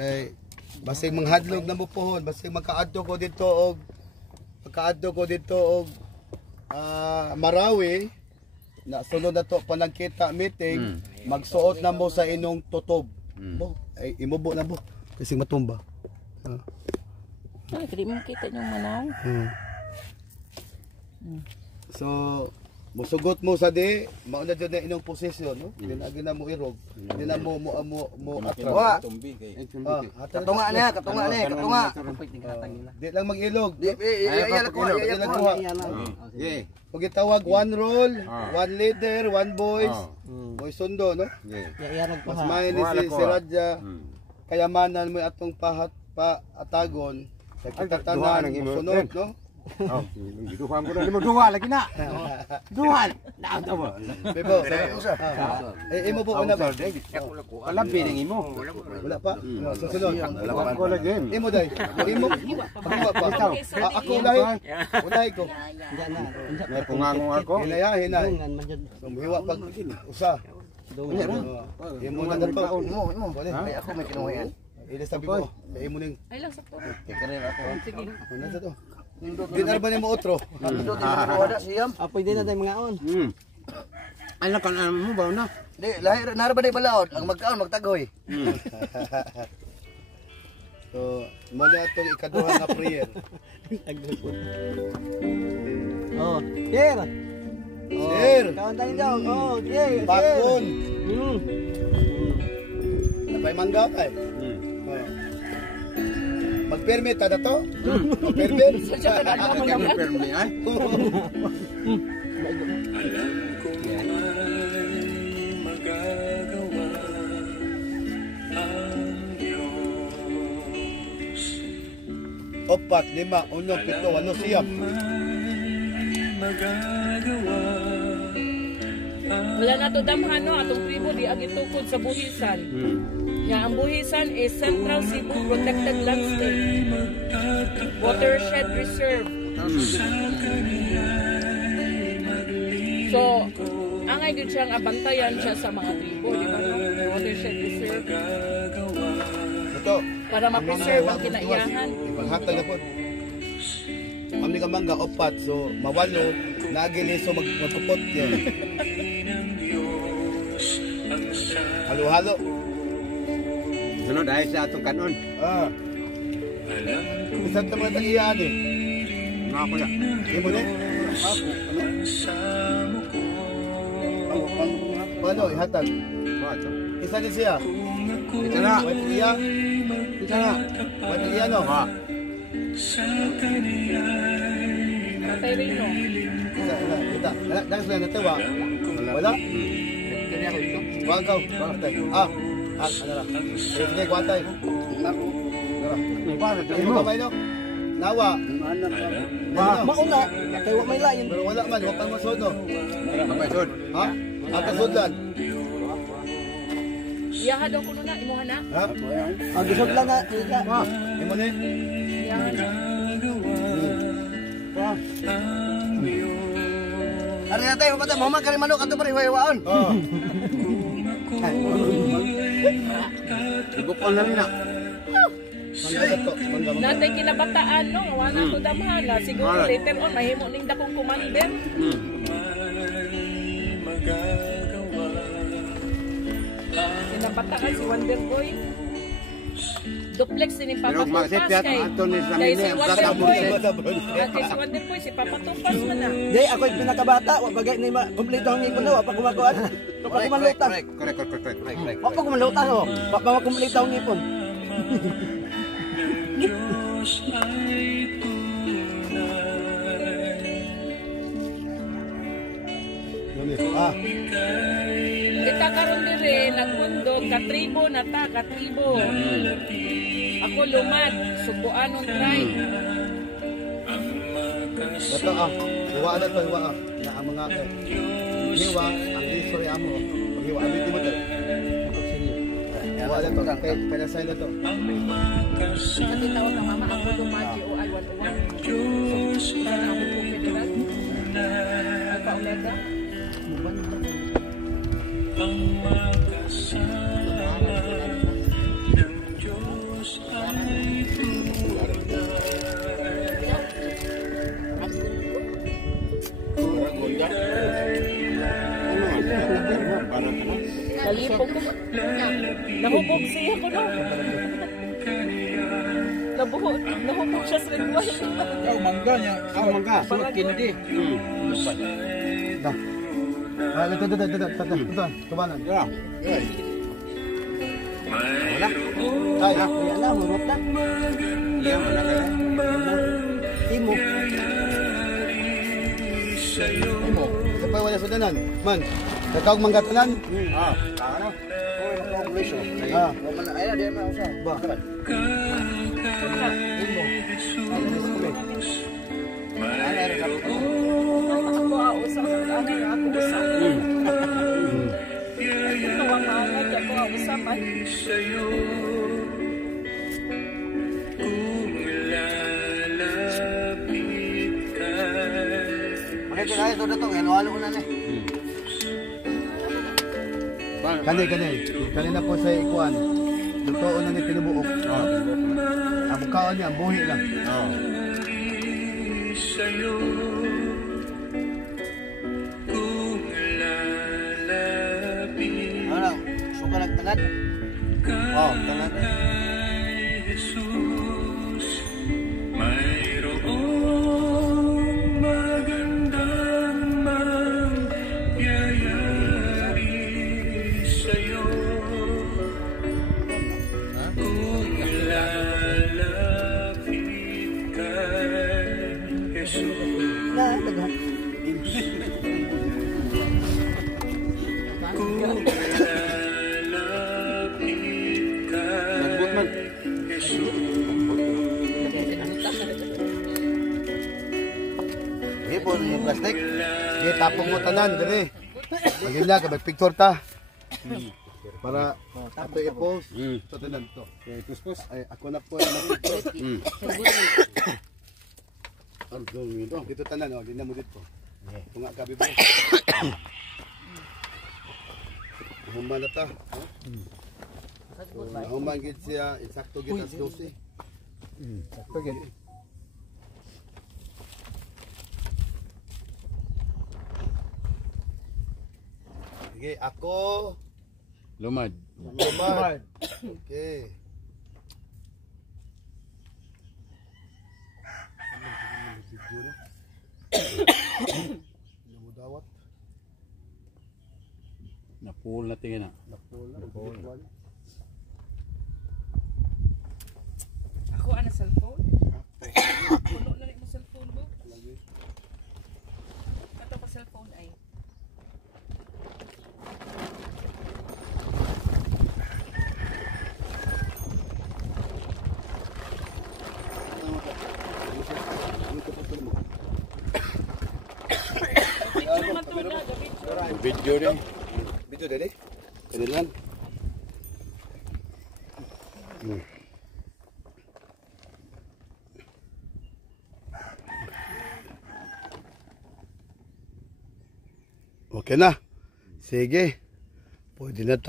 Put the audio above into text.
Kay basig manghadlok na mo pohon, basig makaadto ko dito og Marawi na sunod na to panagkita meeting, magsuot na mo sa inong tutob. Bo, ay imubo na mo kasi matumba. Ay, hindi mo kita yung manaw. So, musugot mo sa di, mauna dyan na inong posisyon, no? Hindi na mo irog. Hindi na mo atras. Katunga niya, katunga. Di lang mag-ilog. Di lang kuha. Pag itawag, 1 roll, 1 leader, 1 boys. Boys sundo, no? Mas mahin si Radya. Kayamanan mo atong atagon. Sa kita tanan, sunod, no? Duhan ko na, di mo duhan lagi na. Duhan. Naanto mo. Bebo, imo po una ba? Alam piling imo. Wala pa? Susunod. Wala ko lagi. Imo day. Imo pa. Ako ulay ko. May pungangong ako. Hinayahin na. Sumhiwa pag usa. Imo na dato. Imo. Ay ako may kinuha yan. Sabi mo, imo ning. Ay lang sakto. Kikarir ako. Sige. Ano sa to? Di na ba niya mo otro? Pwede na tayo mga on. Ay nakan mo ba na? Di, lahir na ba day balaod ang magkaon magtagoy. So, mo na itong ikaduha na prayer. Oh, Sir. Sir. Kaon tayo daw. Oh, yeah. Bakon. Napay mangga tayo. Mag-permit na to? Mag-permit? Mag-permit ay? Alam ko may magagawa ang Diyos. 4, 5, 6, 7, 8, siyam. Wala na to damhan no, atong tribo di agi tukod sa buhisan. Ya ang buhisan is Central Cebu Protected Landscape Watershed Reserve. So, angay gud siyang abantayan siya sa mga tribo, di ba? Watershed Reserve. Ito. Para ma-preserve ang kinaiyahan. Ipaghatag na po. Kami ka mangga, 4, so mawalo, nagiliso magpupot yan. Halo-halo. Sunod ay sa atong kanon. Isang naman ang iyan eh. Nga ko yan. Imo ni? Paano, ihatag? Isa ni siya? Ito na. Wait iya? Ito na. Wait iya no? Patay rin no. Kita. Dahil sila natawa. Wala? Wag ka. Ano ra? Sige, kuwantay. Imo ka ba ino? Nawa. Mauna, kay wa may lain. Pero wala man, wag kang masod no. Mapaisod. Ha? Ang kasudlan. Iyaha daw kuno na, imuha na. Ha? Ang gisod lang na. Imo ni? Iyaha na. Ari na tayo, mapatay, mahuman ka rin manok, ato pa rin wayawaon. Ibukon na rin na. Natay kinabataan no, wala to damhala. Siguro later on mahimo ning dakong commander. Kinabataan si Wonder Boy. Duplex ni Papa Tupas kay si Wonder Boy. Kay si Wonder Boy si Papa Tupas man na. Di, ako yung pinakabata, wa bagay ni kompleto ang ipon daw, wa pa gumagawa. Wa pa kumalutan. Wa pa kumalutan oh. Wa pa kompleto ang ipon. Diyos ay tunay. Kita karon dire nagkundog katribo na ta, katribo. Ako lumad, Subuanon tribe. Ito hiwa na to, hiwa na ang mga hiwa, ang history amo. Hiwa ang dito mo to. Hiwa na to, kaya sa ilo to. Kasi tawag ng mama, ako lumad, GOI 101. Para na ako po federal. Alpha Omega. Ang magkasama ng Diyos Siya ko no. Nahubog siya sa ligway. Mangga niya. Mangga. Sulit kinadi. Dah. Tumanan. Ya. Ay, Yan na, murot na. Iya, mana kaya? Timo. Imo. kapag wala sa danan. Man, katawag manggatanan. Ano? Ayun, di na usa. Ba. Ako usap. Ako usap. Ito ang mga ako usapan. Makita tayo to dato, halo-halo ko na ni. Kani na po sa ikuan. Totoo na ni pinubuok. Ang kaon niya, ang buhi lang. Ano, suka lang tangat. Tangat. Nagbut man. Hipon yung plastic. Di tapong mo tanan dire. Pagin na kabag picture ta. Para ato i-post. Ito tanan to. Okay, puspos. Ay ako na po ang picture. Dito tanan oh, di na mo dito. Tunga gabi ba? Human na ta. Human gid siya, eksakto gid as 12. Eksakto gid. Sige, ako Lumad. Lumad. Okay. Namudawat. Napul na tingin na. Napol. Ako ana cellphone. Puno na rin mo cellphone mo. Kato pa cellphone ay. Picture man to na, picture. Video rin. Bito dede. Kanilan. Okay na. Sige. Pwede na